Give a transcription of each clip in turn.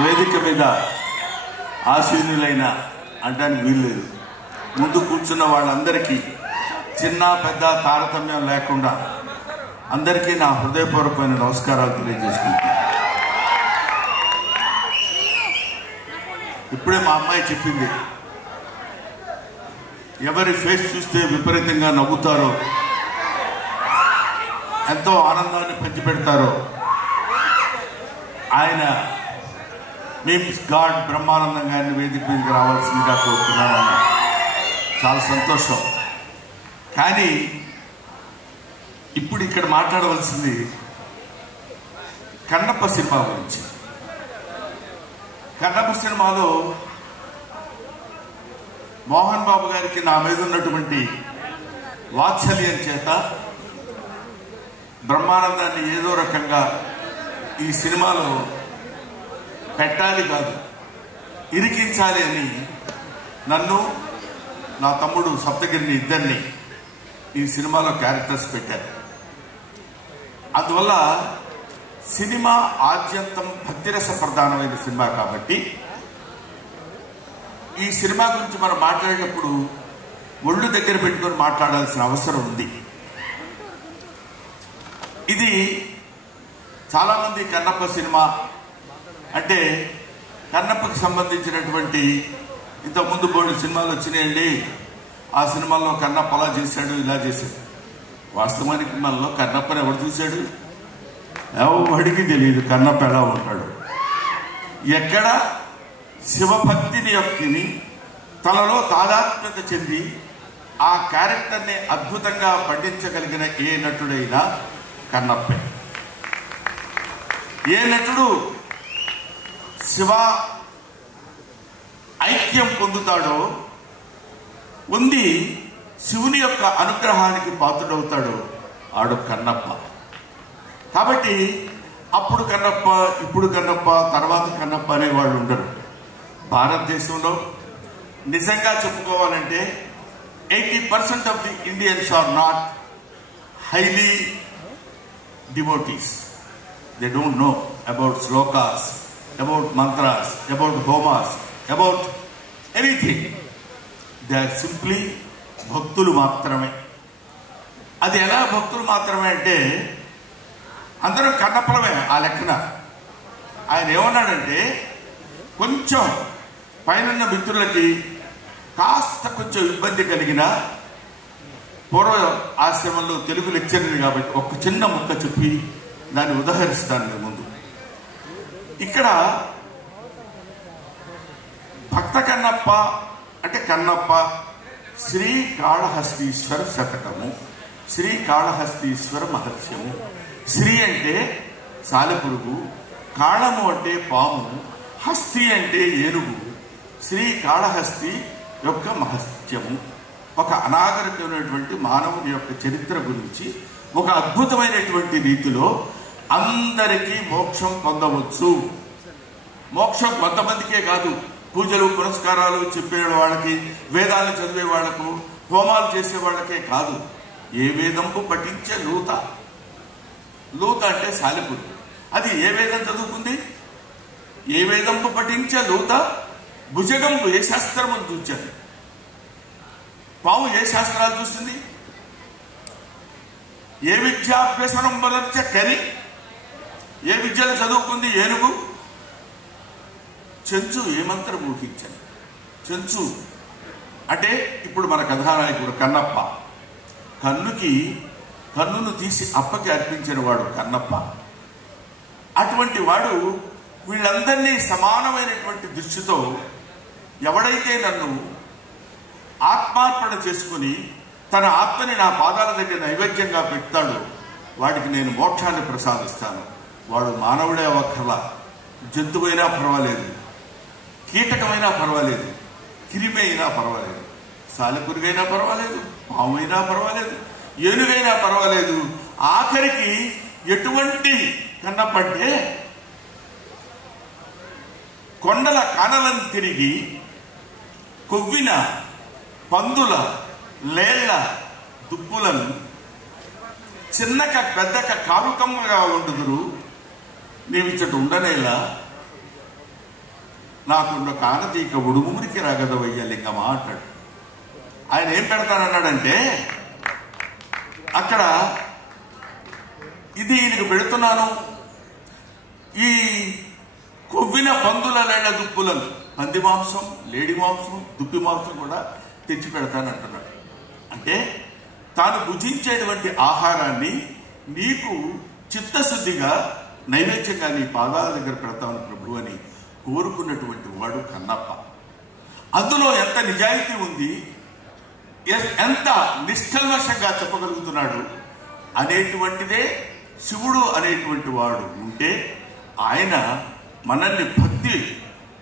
వేదిక మీద ఆశీనులైన అంటానికి వీల్లేదు. ముందు కూర్చున్న వాళ్ళందరికీ చిన్న పెద్ద తారతమ్యం లేకుండా అందరికీ నా హృదయపూర్వకమైన నమస్కారాలు తెలియజేసుకుంటాను. ఇప్పుడే మా అమ్మాయి చెప్పింది, ఎవరి ఫేస్ చూస్తే విపరీతంగా నవ్వుతారో, ఎంతో ఆనందాన్ని పంచిపెడతారో ఆయన మీమ్స్ గాడ్ బ్రహ్మానందం గారిని వేదిక మీదకి రావాల్సిందిగా కోరుతున్నాను. చాలా సంతోషం. కానీ ఇప్పుడు ఇక్కడ మాట్లాడవలసింది కన్నప్ప సినిమా గురించి. కన్నప్ప సినిమాలో మోహన్ బాబు గారికి నా మీద ఉన్నటువంటి వాత్సల్యం చేత బ్రహ్మానందాన్ని ఏదో రకంగా ఈ సినిమాలో పెట్టాలి కాదు, ఇరికించాలి అని నన్ను, నా తమ్ముడు సప్తగిరిని ఇద్దరిని ఈ సినిమాలో క్యారెక్టర్స్ పెట్టారు. అందువల్ల సినిమా ఆద్యంతం భక్తిరస ప్రధానమైన సినిమా కాబట్టి ఈ సినిమా గురించి మనం మాట్లాడేటప్పుడు ఒళ్ళు దగ్గర పెట్టుకొని మాట్లాడాల్సిన అవసరం ఉంది. ఇది చాలామంది కన్నప్ప సినిమా అంటే కన్నప్పకి సంబంధించినటువంటి ఇంతకుముందు బోర్డు సినిమాలు వచ్చినాయండి, ఆ సినిమాల్లో కన్నప్ప అలా చేశాడు ఇలా చేశాడు. వాస్తవానికి మనలో కన్నప్పని ఎవడు చూశాడు? ఎవడికి తెలియదు కన్నప్ప ఎలా ఉంటాడు. ఎక్కడ శివభక్తిని యొక్కని తనలో తాదాత్మ్యత చెంది ఆ క్యారెక్టర్ని అద్భుతంగా పండించగలిగిన ఏ నటుడైనా కన్నప్పే. ఏ నటుడు శివ ఐక్యం పొందుతాడో, పొంది శివుని యొక్క అనుగ్రహానికి పాత్రుడవుతాడో ఆడు కన్నప్ప. కాబట్టి అప్పుడు కన్నప్ప, ఇప్పుడు కన్నప్ప, తర్వాత కన్నప్ప అనేవాళ్ళు ఉండరు. భారతదేశంలో నిజంగా చెప్పుకోవాలంటే 80% of the Indians are not highly devotees. They don't know about shlokas, about mantras, about homas, about anything. They are simply భక్తులు మాత్రమే. అది ఎలా భక్తులు మాత్రమే అంటే అందరూ కన్నప్పలమే ఆ లెక్కన. ఆయన ఏమన్నాడంటే, కొంచెం పైన మిత్రులకి కాస్త కొంచెం ఇబ్బంది కలిగిన పూర్వ ఆశ్రమంలో తెలుగు లెక్చరర్ కాబట్టి ఒక చిన్న ముక్క చెప్పి దాన్ని ఉదహరిస్తాను మీ ముందు. ఇక్కడ భక్త కన్నప్ప అంటే కన్నప్ప శ్రీకాళహస్తీశ్వర శతకము, శ్రీకాళహస్తీశ్వర మహత్యము. శ్రీ అంటే సాలెపురుగు, కాళము అంటే పాము, హస్తి అంటే ఏనుగు. శ్రీకాళహస్తి యొక్క మహత్యము ఒక అనాగరికమైనటువంటి మానవుని యొక్క చరిత్ర గురించి ఒక అద్భుతమైనటువంటి రీతిలో అందరికీ మోక్షం పొందవచ్చు. మోక్షం కొంతమందికే కాదు, పూజలు పురస్కారాలు చెప్పే వాళ్ళకి, వేదాలు చదివే వాళ్లకు, హోమాలు చేసే వాళ్ళకే కాదు. ఏ వేదంపు పఠించే లూత. లూత అంటే సాలెపురు. అది ఏ వేదం చదువుకుంది? ఏ వేదంపు పఠించే లూత భుజగంపు ఏ శాస్త్రము చూచాడు. పాము ఏ శాస్త్రాలు చూస్తుంది? ఏ విద్యాభ్యసనం వలర్చ కని ఏ విద్యలు చదువుకుంది ఏనుగు. చెంచు ఏ మంత్రం ఊహించాడు? చెంచు అంటే ఇప్పుడు మన కథానాయకుడు కన్నప్ప. కన్నును తీసి అప్పకి అర్పించిన వాడు కన్నప్ప. అటువంటి వాడు వీళ్ళందరినీ సమానమైనటువంటి దృష్టితో ఎవడైతే నన్ను ఆత్మార్పణ చేసుకుని తన ఆత్మని నా పాదాల దగ్గర నైవేద్యంగా పెడతాడో వాడికి నేను మోక్షాన్ని ప్రసాదిస్తాను. వాడు మానవుడే అవ్వక్కర్లా, జంతువైనా పర్వాలేదు, కీటకమైనా పర్వాలేదు, క్రిమి అయినా పర్వాలేదు, సాలెపురుగైనా పర్వాలేదు, పాము అయినా పర్వాలేదు, ఏనుగైనా పర్వాలేదు. ఆఖరికి ఎటువంటి కన్నప్పంటే కొండల కానలను తిరిగి కొవ్విన పందుల లేళ్ల దుప్పులను చిన్నక పెద్దక కారుకమ్మగా ఉండుదురు నీవిచ్చట ఉండనేలా నాకున్న కానతీక ఉడుమురికి రాగదవయ్య లింగమా అంటాడు. ఆయన ఏం పెడతానన్నాడంటే అక్కడ ఇది ఈయనకు పెడుతున్నాను, ఈ కొవ్విన పందుల లేళ్ల దుప్పులను, పంది మాంసం, లేడి మాంసం, దుప్పి మాంసం కూడా తెచ్చి పెడతానంటున్నాడు. అంటే తాను భుజించేటువంటి ఆహారాన్ని నీకు చిత్తశుద్ధిగా నైవేద్యంగా నీ పాదాల దగ్గర పెడతాను ప్రభు అని కోరుకున్నటువంటి వాడు కన్నప్ప. అందులో ఎంత నిజాయితీ ఉంది, ఎంత నిష్కల్మషంగా చెప్పగలుగుతున్నాడు అనేటువంటిదే శివుడు అనేటువంటి వాడు ఉంటే ఆయన మనల్ని భక్తి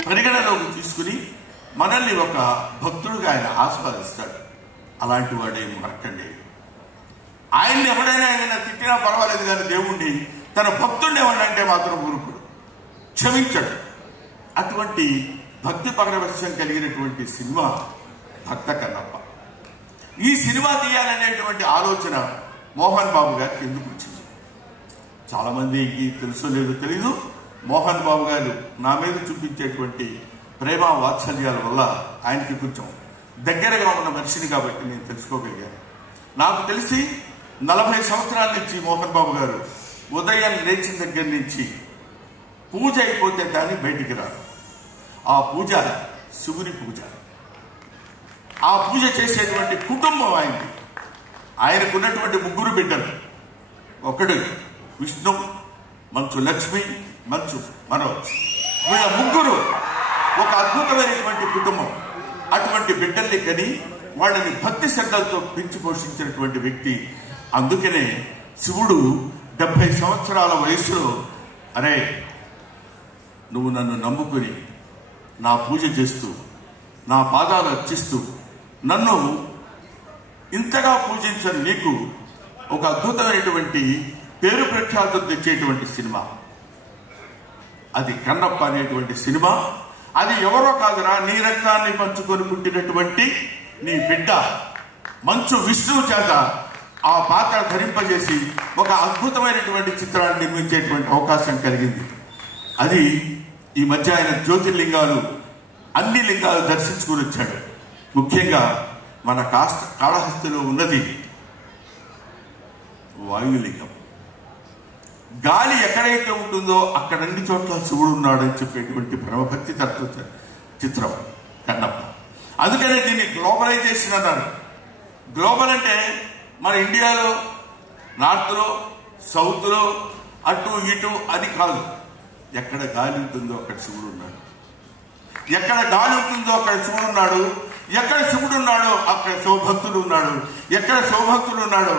పరిగణలోకి తీసుకుని మనల్ని ఒక భక్తుడిగా ఆయన ఆస్వాదిస్తాడు. అలాంటి వాడే మార్కండేయుడు. ఆయన్ని ఎవడైనా ఏదైనా తిట్టినా పర్వాలేదు కానీ దేవుణ్ణి తన భక్తుడిని ఎవడంటే మాత్రం ఊరుకుడు, క్షమించాడు. అటువంటి భక్తి పరవశం కలిగినటువంటి సినిమా భక్త కన్నప్ప. ఈ సినిమా తీయాలనేటువంటి ఆలోచన మోహన్ బాబు గారికి ఎందుకు వచ్చింది? చాలా మందికి తెలుసో లేదో తెలీదు. మోహన్ బాబు గారు నా మీద చూపించేటువంటి ప్రేమ వాత్సల్యాల వల్ల ఆయనకి కొంచెం దగ్గరగా ఉన్న మనిషిని కాబట్టి నేను తెలుసుకోగలిగాను. నాకు తెలిసి 40 సంవత్సరాల నుంచి మోహన్ బాబు గారు ఉదయం లేచిన దగ్గర నుంచి పూజ అయిపోతే కానీ బయటికి రారు. ఆ పూజ శివుని పూజ. ఆ పూజ చేసేటువంటి కుటుంబం ఆయనకి. ఆయనకున్నటువంటి 3 బిడ్డలు. ఒకడు విష్ణు, మంచు లక్ష్మి, మంచు మనోజ్. వీళ్ళ 3 ఒక అద్భుతమైనటువంటి కుటుంబం. అటువంటి బిడ్డల్ని కని వాళ్ళని భక్తి శ్రద్ధలతో పెంచి పోషించినటువంటి వ్యక్తి. అందుకనే శివుడు 70 సంవత్సరాల వయసులో, అరే నువ్వు నన్ను నమ్ముకుని నా పూజ చేస్తూ నా పాదాలు అర్చిస్తూ నన్ను ఇంతగా పూజించని నీకు ఒక అద్భుతమైనటువంటి పేరు ప్రఖ్యాతులు తెచ్చేటువంటి సినిమా అది కన్నప్ప అనేటువంటి సినిమా. అది ఎవరో కాదురా, నీ రక్తాన్ని పంచుకొని పుట్టినటువంటి నీ బిడ్డ మంచు విష్ణువు చేత ఆ పాత్ర ధరింపజేసి ఒక అద్భుతమైనటువంటి చిత్రాన్ని నిర్మించేటువంటి అవకాశం కలిగింది. అది ఈ మధ్య ఆయన జ్యోతిర్లింగాలు అన్ని లింగాలు దర్శించుకుని వచ్చాడు. ముఖ్యంగా మన కాళహస్తిలో ఉన్నది వాయులింగం. గాలి ఎక్కడైతే ఉంటుందో అక్కడ అన్ని చోట్ల శివుడు ఉన్నాడని చెప్పేటువంటి బ్రహ్మభక్తి తత్వ చిత్రం కన్నప్ప. అందుకనే దీన్ని గ్లోబలైజేషన్ అన్నారు. గ్లోబల్ అంటే మన ఇండియాలో నార్త్లో సౌత్లో అటు ఇటు అది కాదు. ఎక్కడ గాలి ఉంటుందో అక్కడ శివుడు ఉన్నాడు. ఎక్కడ గాలి ఉంటుందో అక్కడ శివుడు ఉన్నాడు. ఎక్కడ శివుడు ఉన్నాడో అక్కడ శివభక్తుడు ఉన్నాడు. ఎక్కడ శివభక్తుడు ఉన్నాడో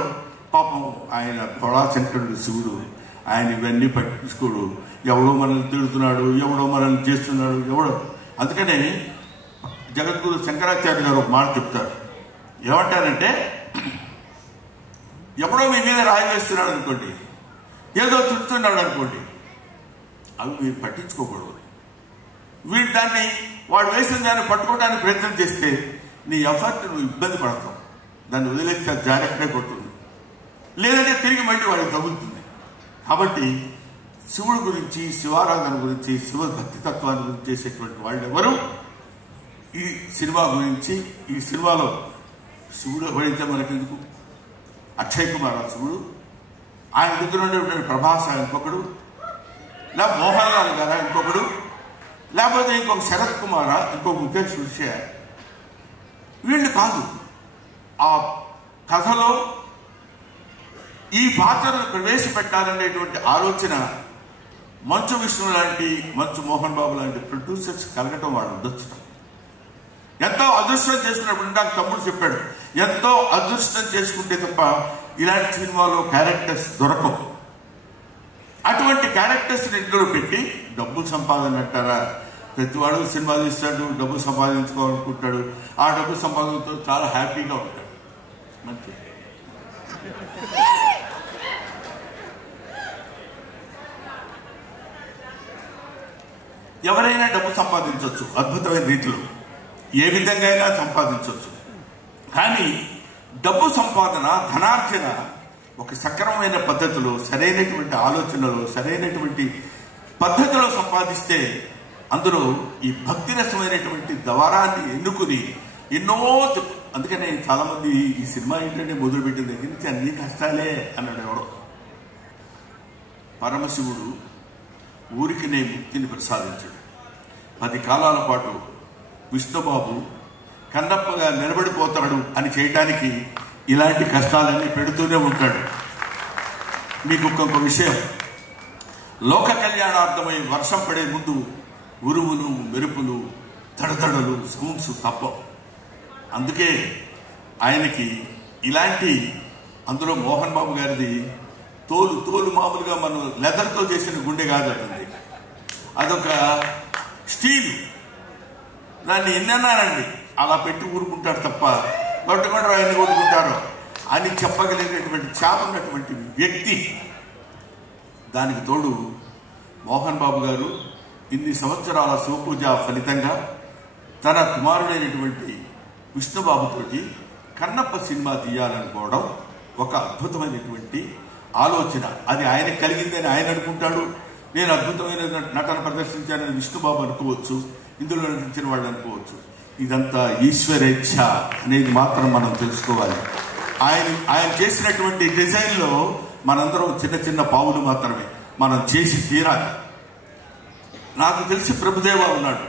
పాపం ఆయన భోళాశంకరుడు శివుడు. ఆయన ఇవన్నీ పట్టించుకోడు. ఎవడో మనల్ని తిడుతున్నాడు, ఎవడో మనల్ని చేస్తున్నాడు, ఎవడో. అందుకనే జగద్గురు శంకరాచార్య గారు ఒక మాట చెప్తారు. ఏమంటారంటే, ఎవడో మీ మీద రాయి వేస్తున్నాడు అనుకోండి, ఏదో తిడుతున్నాడు అనుకోండి, అవి మీరు పట్టించుకోకూడదు. వీడు దాన్ని వాడు వేసిన దాన్ని పట్టుకోవడానికి ప్రయత్నం చేస్తే నీ ఎఫర్ట్ నువ్వు ఇబ్బంది పడతావు. దాన్ని వదిలేస్తే జాగ్రత్తగా కొడుతుంది, లేదంటే తిరిగి మళ్ళీ వాడికి తగులుతుంది. కాబట్టి శివుడి గురించి, శివారాధన గురించి, శివ భక్తి తత్వాన్ని గురించి చేసేటువంటి వాళ్ళు ఎవరు ఈ సినిమా గురించి, ఈ సినిమాలో శివుడు ఎవరైతే మనకెందుకు, అక్షయ్ కుమార్ శివుడు, ఆయన దగ్గర ఉండేటువంటి ప్రభాస్ ఇంకొకడు, లేకపోతే మోహన్ లాల్ గారా ఇంకొకడు, లేకపోతే ఇంకొక శరత్ కుమారా, ఇంకొక ముఖేష్ విషయ. వీళ్ళు కాదు. ఆ కథలో ఈ పాత్రను ప్రవేశపెట్టాలనేటువంటి ఆలోచన మంచు విష్ణు లాంటి, మంచు మోహన్ బాబు లాంటి ప్రొడ్యూసర్స్ కలగటం వాడు అదృష్టం. ఎంతో అదృష్టం చేసుకున్నప్పుడు నాకు తమ్ముడు చెప్పాడు, ఎంతో అదృష్టం చేసుకుంటే తప్ప ఇలాంటి సినిమాలో క్యారెక్టర్స్ దొరకవు. అటువంటి క్యారెక్టర్స్ ఇంట్లో పెట్టి డబ్బులు సంపాదన అంటారా? ప్రతివాడు సినిమా తీస్తాడు, డబ్బు సంపాదించుకోవాలనుకుంటాడు. ఆ డబ్బు సంపాదనతో చాలా హ్యాపీగా ఉంటాడు. మంచి ఎవరైనా డబ్బు సంపాదించవచ్చు అద్భుతమైన రీతిలో, ఏ విధంగా అయినా సంపాదించవచ్చు. కానీ డబ్బు సంపాదన, ధనార్జన ఒక సక్రమమైన పద్ధతిలో, సరైనటువంటి ఆలోచనలో, సరైనటువంటి పద్ధతిలో సంపాదిస్తే అందులో ఈ భక్తి రసమైనటువంటి ద్వారాన్ని ఎన్నుకుని ఎన్నో అందుకనే చాలామంది ఈ సినిమా ఏంటంటే మొదలుపెట్టిన దగ్గర నుంచి అన్ని కష్టాలే అన్నాడు ఎవడో. పరమశివుడు ఊరికినే ముక్తిని ప్రసాదించాడు. 10 కాలాల పాటు విష్ణుబాబు కన్నప్పగా నిలబడిపోతాడు అని చేయటానికి ఇలాంటి కష్టాలన్నీ పెడుతూనే ఉంటాడు. మీకు ఒక్కొక్క విషయం, లోక కళ్యాణార్థమై వర్షం పడే ముందు ఉరువులు, మెరుపులు, దడదడలు, సౌండ్స్ తప్ప. అందుకే ఆయనకి ఇలాంటి అందులో మోహన్ బాబు గారిది తోలు మామూలుగా మనం లెదర్తో చేసిన గుండె కాదు, అదొక స్టీల్. దాన్ని ఎన్నన్నానండి అలా పెట్టి ఊరుకుంటాడు తప్ప కొట్టుకుంటారు ఆయన కొట్టుకుంటారు అని చెప్పగలిగినటువంటి చేత ఉన్నటువంటి వ్యక్తి. దానికి తోడు మోహన్ బాబు గారు ఇన్ని సంవత్సరాల శివపూజ ఫలితంగా తన కుమారుడైనటువంటి విష్ణుబాబుతోటి కన్నప్ప సినిమా తీయాలనుకోవడం ఒక అద్భుతమైనటువంటి ఆలోచన. అది ఆయనకు కలిగిందని ఆయన అనుకుంటాడు. నేను అద్భుతమైన నటన ప్రదర్శించానని విష్ణుబాబు అనుకోవచ్చు, ఇందులో నటించిన వాళ్ళు అనుకోవచ్చు. ఇదంతా ఈశ్వరేచ్ఛ అనేది మాత్రం మనం తెలుసుకోవాలి. ఆయన చేసినటువంటి డిజైన్లో మనందరం చిన్న చిన్న పావులు మాత్రమే, మనం చేసి తీరాలి. నాకు తెలిసి ప్రభుదేవా ఉన్నాడు.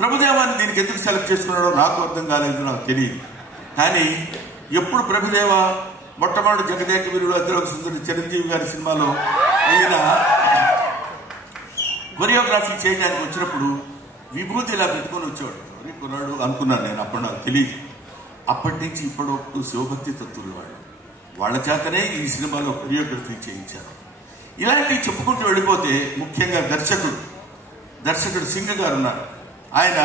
ప్రభుదేవాన్ని దీనికి ఎందుకు సెలెక్ట్ చేసుకున్నాడో నాకు అర్థం కాలేదు, నాకు తెలియదు. కానీ ఎప్పుడు ప్రభుదేవా మొట్టమొదటి జగదేక వీరుడు అతిలోక సుందరి చిరంజీవి గారి సినిమాలో ఆయన కొరియోగ్రఫీ చేయడానికి వచ్చినప్పుడు విభూతి ఇలా పెట్టుకొని వచ్చేవాడు. కొన్నాడు అనుకున్నాను నేను, అప్పుడు నాకు తెలియదు. అప్పటి నుంచి ఇప్పటివరకు శివభక్తి తత్తులు వాళ్ళ చేతనే ఈ సినిమాలో కొరియోగ్రఫీ చేయించారు. ఇలాంటివి చెప్పుకుంటూ వెళ్ళిపోతే ముఖ్యంగా దర్శకుడు సింగ్ గారు ఉన్నారు. ఆయన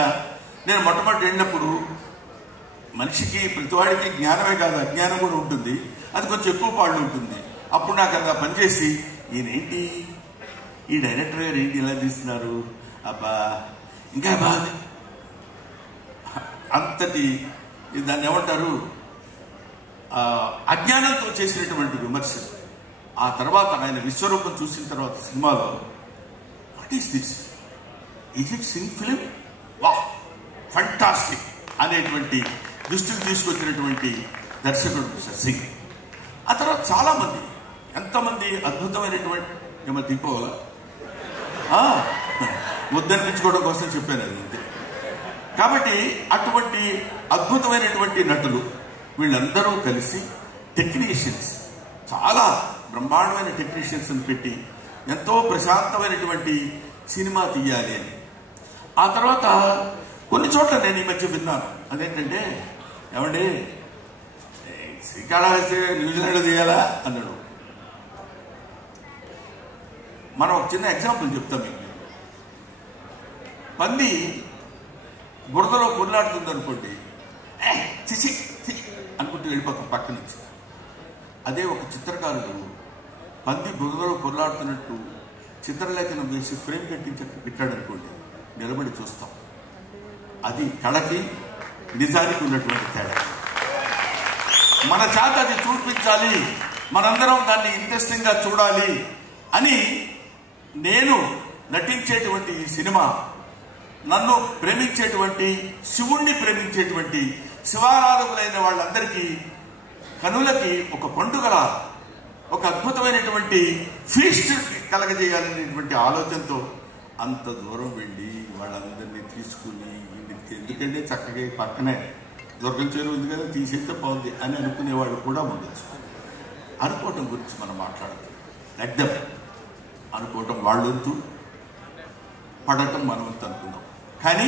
నేను మొట్టమొదటి వెళ్ళినప్పుడు మనిషికి ప్రతివాడికి జ్ఞానమే కాదు అజ్ఞానం కూడా ఉంటుంది, అది కొంచెం ఎక్కువ పాళ్ళు ఉంటుంది. అప్పుడు నాకు అలా పనిచేసి ఈయనేంటి ఈ డైరెక్టర్ గారు ఏంటి ఇలా తీస్తున్నారు, అబ్బా ఇంకా బాగా అంతటి దాన్ని ఏమంటారు అజ్ఞానంతో చేసినటువంటి విమర్శలు. ఆ తర్వాత ఆయన విశ్వరూపం చూసిన తర్వాత సినిమాలో what is this, is it Singh film, వా ఫంటాస్టిక్ అనేటువంటి దృష్టికి తీసుకొచ్చినటువంటి దర్శకుడు మిస్టర్ సింగ్. ఆ తర్వాత చాలామంది ఎంతమంది అద్భుతమైనటువంటి ఏమో దీపోవాలా ముద్దనిపించుకోవడం కోసం చెప్పాను అది అంతే. కాబట్టి అటువంటి అద్భుతమైనటువంటి నటులు వీళ్ళందరూ కలిసి టెక్నీషియన్స్, చాలా బ్రహ్మాండమైన టెక్నీషియన్స్ని పెట్టి ఎంతో ప్రశాంతమైనటువంటి సినిమా తీయాలి అని. ఆ తర్వాత కొన్ని చోట్ల నేను ఈ మధ్య విన్నాను, అదేంటంటే ఏమంటే శ్రీకాళహస్తి న్యూజిలాండ్లో తీయాలా అన్నాడు. మనం ఒక చిన్న ఎగ్జాంపుల్ చెప్తాం మీకు. పంది బురదలో కొట్లాడుతుంది అనుకోండి, చిచి అనుకుంటూ వెళ్ళిపోతాం పక్క నుంచి. అదే ఒక చిత్రకారుడు పంది బురదలో కొట్లాడుతున్నట్టు చిత్రలేఖనం వేసి ఫ్రేమ్ కట్టించి పెట్టాడు అనుకోండి, నిలబడి చూస్తాం. అది కళకి నిజానికి ఉన్నటువంటి తేడా. మన చేత అది చూపించాలి, మనందరం దాన్ని ఇంట్రెస్టింగ్గా చూడాలి అని నేను నటించేటువంటి ఈ సినిమా నన్ను ప్రేమించేటువంటి శివుణ్ణి ప్రేమించేటువంటి శివారాధకులైన వాళ్ళందరికీ కనులకి ఒక పండుగల ఒక అద్భుతమైనటువంటి ఫీస్ట్ కలగజేయాలనేటువంటి ఆలోచనతో అంత దూరం వెళ్ళి వాళ్ళందరినీ తీసుకుని, ఎందుకంటే చక్కగా పక్కనే దుర్గం చెరువు ఉంది కదా తీసేస్తే బాగుంది అని అనుకునేవాళ్ళు కూడా ఉండొచ్చు. అనుకోవటం గురించి మనం మాట్లాడతాం, లెగ్దం అనుకోవటం వాళ్ళ వంతు, పడటం మన వంతు అనుకుందాం. కానీ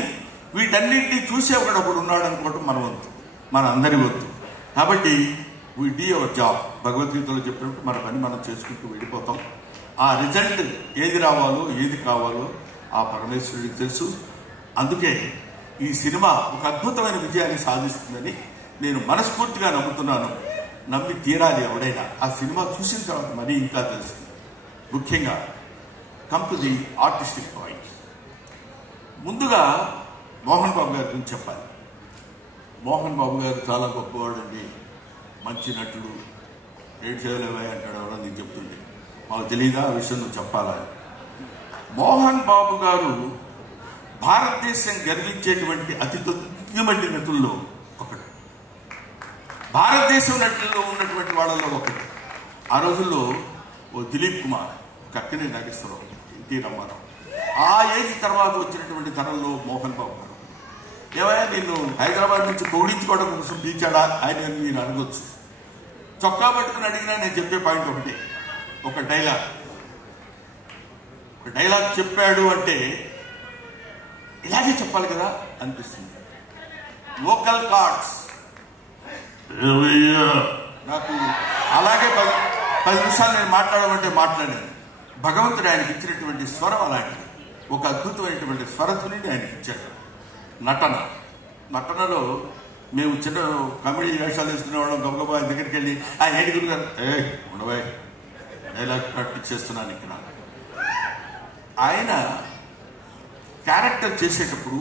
వీటన్నింటినీ చూసే ఒకడు ఉన్నాడు అనుకోవటం మన వంతు, మన అందరి వంతు. కాబట్టి వీ డూ అవర్ జాబ్. భగవద్గీతలో చెప్పినట్టు మన పని మనం చేసుకుంటూ వెళ్ళిపోతాం. ఆ రిజల్ట్ ఏది రావాలో ఏది కావాలో ఆ పరమేశ్వరుడికి తెలుసు. అందుకే ఈ సినిమా ఒక అద్భుతమైన విజయాన్ని సాధిస్తుందని నేను మనస్ఫూర్తిగా నమ్ముతున్నాను. నమ్మి తీరాలి ఎవడైనా. ఆ సినిమా చూసిన తర్వాత మరీ ఇంకా తెలుస్తుంది. ముఖ్యంగా come to the artistic point. ముందుగా మోహన్ బాబు గారి గురించి చెప్పాలి. మోహన్ బాబు గారు చాలా గొప్పవాడు అండి, మంచి నటుడు, రేట్ చేయలేవా అంటాడు ఎవరో నీకు చెప్తుంది. మాకు తెలియదా ఆ విషయం నువ్వు చెప్పాలా. మోహన్ బాబు గారు భారతదేశం గర్వించేటువంటి అతి కొద్దిమంది నటుల్లో ఒకడు, భారతదేశం నటుల్లో ఉన్నటువంటి వాళ్ళలో ఒకడు. ఆ రోజుల్లో ఓ దిలీప్ కుమార్, ఒక అక్కినే నాగేశ్వరరావు, ఎన్టీ రామారావు, ఆ ఏజ్ తర్వాత వచ్చినటువంటి తరంలో మోహన్ బాబు గారు. ఏమైనా నేను హైదరాబాద్ నుంచి పొగిడించుకోవడం కోసం పిలిచాడా ఆయన మీరు అనవచ్చు. చొక్కా పట్టుకుని అడిగినా నేను చెప్పే పాయింట్ ఒకటే, ఒక డైలాగ్ చెప్పాడు అంటే ఇలాగే చెప్పాలి కదా అనిపిస్తుంది. లోకల్ కార్డ్స్ నాకు అలాగే 10 నిమిషాలు నేను మాట్లాడమంటే మాట్లాడాను. భగవంతుడు ఆయనకి ఇచ్చినటువంటి స్వరం అలాంటిది, ఒక అద్భుతమైనటువంటి స్వరతుని ఆయనకి ఇచ్చాడు. నటనలో మేము చిన్న కామెడీ వేషాలు వేసుకునేవాళ్ళం. గబగబా దగ్గరికి వెళ్ళి ఆ ఏంటి గురు గారు ఉండవే డైలాగ్ ప్రాక్టీస్ చేస్తున్నాను ఇక్కడ. ఆయన క్యారెక్టర్ చేసేటప్పుడు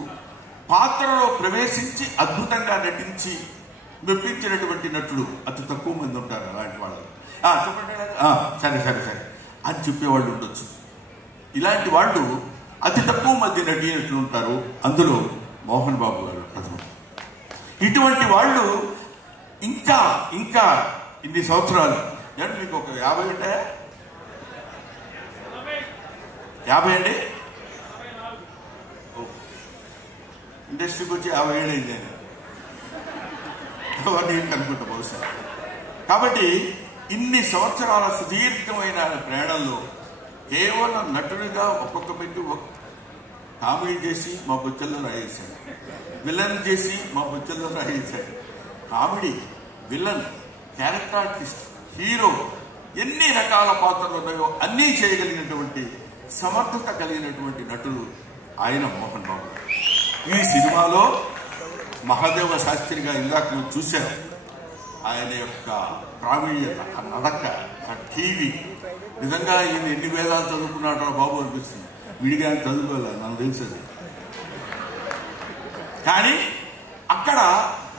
పాత్రలో ప్రవేశించి అద్భుతంగా నటించి మెప్పించినటువంటి నటుడు అతి తక్కువ మంది ఉంటారు. అలాంటి వాళ్ళు చెప్పండి సరే అని చెప్పేవాళ్ళు ఉండొచ్చు. ఇలాంటి వాళ్ళు అతి తక్కువ మంది నటినట్లు ఉంటారు. అందులో మోహన్ బాబు గారు ప్రథమ. ఇటువంటి వాళ్ళు ఇంకా ఇన్ని సంవత్సరాలు, అంటే మీకు ఒక 50 ఉంటాయా? 50 అండి. ఇండస్ట్రీకి వచ్చి 50 ఏళ్ళు అయింది ఆయన, అనుకుంటా బహుశా. కాబట్టి ఇన్ని సంవత్సరాల సుదీర్ఘమైన ప్రయాణంలో కేవలం నటుడిగా ఒక్కొక్క మెట్టు కామెడీ చేసి మా బొచ్చల్లో రాయేశాడు, విలన్ చేసి మా బొచ్చల్లో రాయేశాడు. Comedy, villain, character artist, hero, ఎన్ని రకాల పాత్రలు ఉన్నాయో అన్నీ చేయగలిగినటువంటి సమర్థత కలిగినటువంటి నటుడు ఆయన మోహన్ బాబు. ఈ సినిమాలో మహాదేవ శాస్త్రిగా ఇందాక నువ్వు చూశారు. ఆయన యొక్క ప్రావీణ్యత, ఆ నడక, ఆ టీవీ, నిజంగా ఈయన ఎన్ని వేదాలు చదువుకున్నాడో బాబు అనిపిస్తుంది. విడిగా చదువుకోలేదు నాకు తెలుసు. కానీ అక్కడ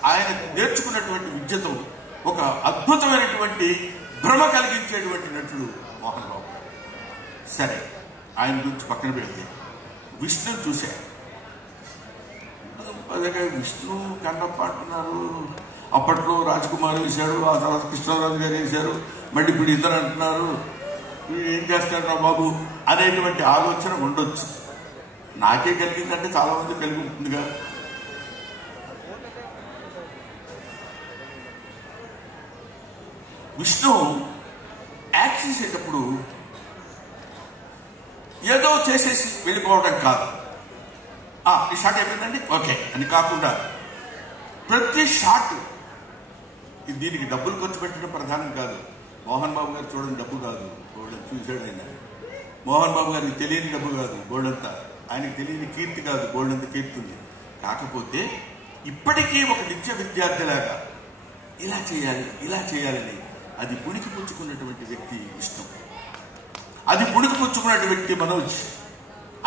ఆయన నేర్చుకున్నటువంటి విద్యతో ఒక అద్భుతమైనటువంటి భ్రమ కలిగించేటువంటి నటుడు మోహన్ బాబు. సరే, ఆయన గురించి పక్కన పెడితే విష్ణు చూశారు. విష్ణు కన్నప్ప అంటున్నారు. అప్పట్లో రాజ్కుమార్ వేశాడు, ఆ తర్వాత కృష్ణరాజు గారు వేశారు, మళ్ళీ ఇప్పుడు ఇద్దరు అంటున్నారు. ఏం చేస్తాడు రా బాబు అనేటువంటి ఆలోచన ఉండొచ్చు. నాకే కలిగిందంటే చాలా మంది కలిగి ఉంటుందిగా. విష్ణు యాక్ట్ చేసేటప్పుడు ఏదో చేసేసి వెళ్ళిపోవడం కాదు, ఈ షాట్ అయిపోయిందండి ఓకే అని కాకుండా ప్రతి షాట్, దీనికి డబ్బులు ఖర్చు పెట్టడం ప్రధానం కాదు. మోహన్ బాబు గారు చూడండి, డబ్బు కాదు, గోల్డెన్ చూశాడు ఆయన. మోహన్ బాబు గారికి తెలియని డబ్బు కాదు గోల్డంతా, ఆయనకి తెలియని కీర్తి కాదు గోల్డంత కీర్తి ఉంది. కాకపోతే ఇప్పటికీ ఒక నిత్య విద్యార్థిలాగా ఇలా చేయాలని అది పుణికి పుచ్చుకున్నటువంటి వ్యక్తి విష్ణు, అది పుణికి పుచ్చుకున్నటువంటి వ్యక్తి మనోజ్,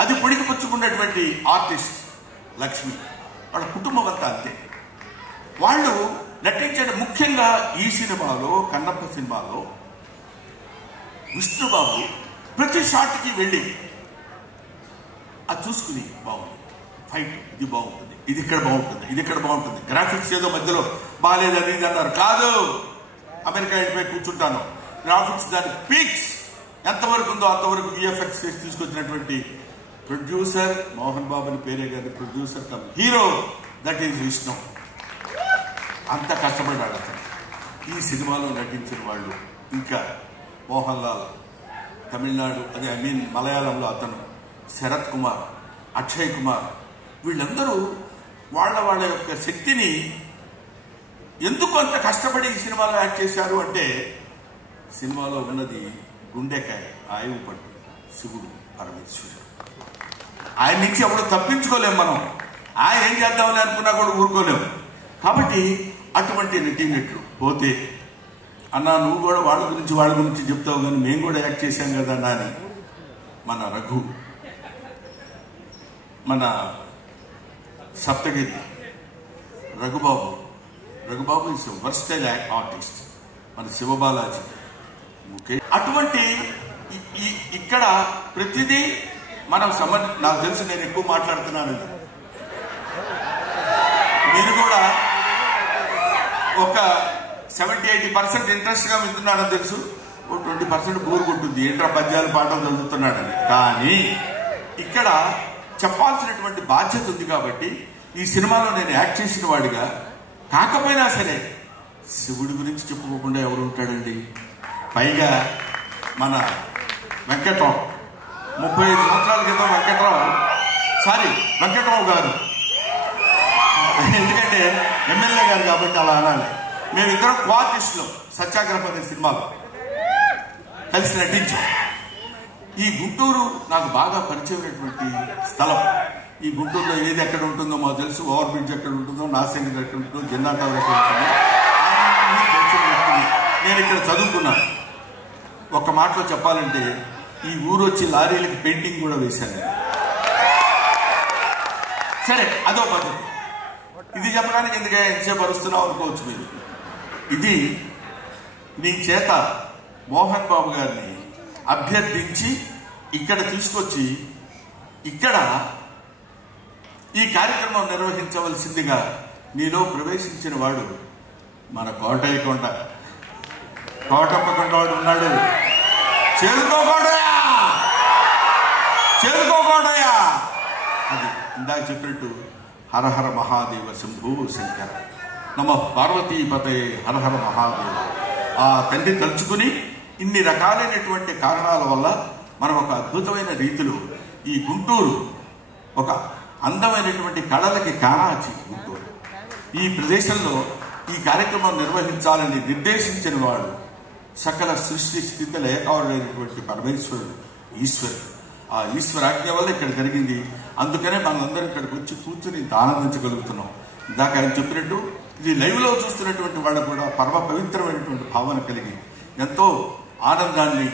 అది పుణికి పుచ్చుకున్నటువంటి ఆర్టిస్ట్ లక్ష్మి, వాళ్ళ కుటుంబం అంతా అంతే. వాళ్ళు నటించడం ముఖ్యంగా ఈ సినిమాలో, కన్నప్ప సినిమాలో విష్ణుబాబు ప్రతి షాట్కి వెళ్ళి అది చూసుకుని బాగుంది, ఫైట్ ఇది బాగుంటుంది, ఇది ఇక్కడ బాగుంటుంది, ఇది ఇక్కడ బాగుంటుంది, గ్రాఫిక్స్ ఏదో మధ్యలో బాగాలేదని ఇది అన్నారు. కాదు, అమెరికా వెళ్ళిపోయి కూర్చుంటాను, గ్రాఫిక్స్ దాని పీక్స్ ఎంతవరకు ఉందో అంతవరకు విఎఫ్ఎక్స్ చేసి తీసుకొచ్చినటువంటి ప్రొడ్యూసర్ మోహన్ బాబు అని పేరే కాదు, producer come hero, that is Vishnu. అంత కష్టపడ్డాడు అతను. ఈ సినిమాలో నటించిన వాళ్ళు ఇంకా మోహన్ లాల్ తమిళనాడు, అదే మలయాళంలో అతను, శరత్ కుమార్, అక్షయ్ కుమార్, వీళ్ళందరూ వాళ్ళ యొక్క శక్తిని ఎందుకు అంత కష్టపడి ఈ సినిమాలో యాక్ట్ చేశారు అంటే, సినిమాలో ఉన్నది గుండెకాయ, ఆయువు పట్టు శివుడు పరమేశ్వరుడు. ఆయన నుంచి ఎప్పుడు తప్పించుకోలేము మనం. ఆయన ఏం చేద్దామని అనుకున్నా కూడా ఊరుకోలేము. కాబట్టి అటువంటి నటీనట్లు పోతే, అన్నా నువ్వు కూడా వాళ్ళ గురించి చెప్తావు కానీ మేము కూడా యాక్ట్ చేశాం కదా అన్నా అని మన రఘు, మన Saptagiri Raghubabu is versatile artist, మన శివబాలాజీ, ఓకే. అటువంటి ఇక్కడ ప్రతిదీ మనం నాకు తెలుసు నేను ఎక్కువ మాట్లాడుతున్నాను, మీరు కూడా ఒక 70-80% ఇంట్రెస్ట్గా వింటున్నారని తెలుసు, ఓ 20% బోర్ కొట్టుంది ఏంట్రా పద్యాలు పాటలు చదువుతున్నాడని. కానీ ఇక్కడ చెప్పాల్సినటువంటి బాధ్యత ఉంది కాబట్టి ఈ సినిమాలో నేను యాక్ట్ చేసిన వాడిగా కాకపోయినా సరే శివుడి గురించి చెప్పుకోకుండా ఎవరు ఉంటాడండి. పైగా మన వెంకట్రావు 35 సంవత్సరాల క్రితం వెంకట్రావు గారు, ఎందుకంటే ఎమ్మెల్యే గారు కాబట్టి అలా అనాలి, మేమిద్దరం కోఆర్టిస్టులు సత్యాగ్రహం అనే సినిమాలో కలిసి నటించాం. ఈ గుంటూరు నాకు బాగా పరిచయమైనటువంటి స్థలం. ఈ గుంటూరులో ఏది ఎక్కడ ఉంటుందో మాకు తెలుసు, ఓవర్ బ్రిడ్జ్ ఎక్కడ ఉంటుందో, నాసింగ్ ఎక్కడ ఉంటుందో, జిన్నా టవర్ ఎక్కడ ఉంటుందో నేను ఇక్కడ చదువుకున్నాను. ఒక్క మాటలో చెప్పాలంటే ఈ ఊరు వచ్చి లారీలకి పెయింటింగ్ కూడా వేశాను. సరే, అదో పద్ధతి. ఇది చెప్పడానికి ఎందుకే ఎంతసేపు పరుస్తున్నావు అనుకోవచ్చు మీరు. ఇది నీ చేత మోహన్ బాబు గారిని అభ్యర్థించి ఇక్కడ తీసుకొచ్చి ఇక్కడ ఈ కార్యక్రమం నిర్వహించవలసిందిగా నీలో ప్రవేశించిన వాడు మన కోటప్పకొండ వాడు ఉన్నాడు. చేరుకోకోడయా అది ఇందాక చెప్పినట్టు హరహర మహాదేవ శంభూ శంకర నమ పార్వతీపతే హరహర మహాదేవ. ఆ తండ్రి తలుచుకుని ఇన్ని రకాలైనటువంటి కారణాల వల్ల మనం ఒక అద్భుతమైన రీతిలో ఈ గుంటూరు ఒక అందమైనటువంటి కళలకి కానాచి గుంటూరు ఈ ప్రదేశంలో ఈ కార్యక్రమం నిర్వహించాలని నిర్దేశించిన వాడు సకల సృష్టి స్థితి లేఖారుడైనటువంటి పరమేశ్వరుడు, ఈశ్వరుడు. ఆ ఈశ్వరాజ్ఞ వల్ల ఇక్కడ జరిగింది. అందుకనే మనందరం ఇక్కడికి వచ్చి కూర్చుని ఆనందించగలుగుతున్నాం. ఇందాక ఆయన చెప్పినట్టు ఇది లైవ్లో చూస్తున్నటువంటి వాళ్ళు కూడా పరమ పవిత్రమైనటువంటి భావన కలిగి ఎంతో ఆనందాన్ని,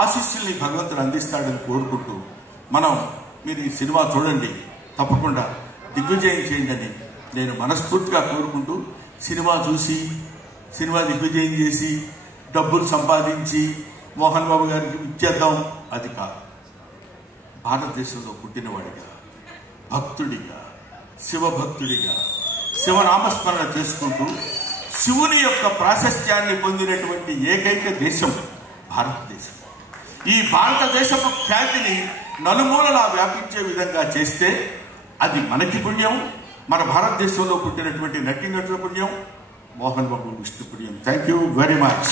ఆశీస్సుల్ని భగవంతుడు అందిస్తాడని కోరుకుంటూ మీరు ఈ సినిమా చూడండి, తప్పకుండా దిగ్విజయం చేయండి నేను మనస్ఫూర్తిగా కోరుకుంటూ, సినిమా చూసి సినిమా దిగ్విజయం చేసి డబ్బులు సంపాదించి మోహన్ బాబు గారికి ఇచ్చేద్దాం అది కాదు. భారతదేశంలో పుట్టినవాడిగా, భక్తుడిగా, శివభక్తుడిగా శివనామస్మరణ చేసుకుంటూ శివుని యొక్క ప్రాశస్త్యాన్ని పొందినటువంటి ఏకైక దేశం భారతదేశం. ఈ భారతదేశపు ఖ్యాతిని నలుమూలలా వ్యాపించే విధంగా చేస్తే అది మనకి పుణ్యం, మన భారతదేశంలో పుట్టినటువంటి నటీనటుల పుణ్యం, మోహన్ బాబు విష్ణు పుణ్యం. Thank you very much.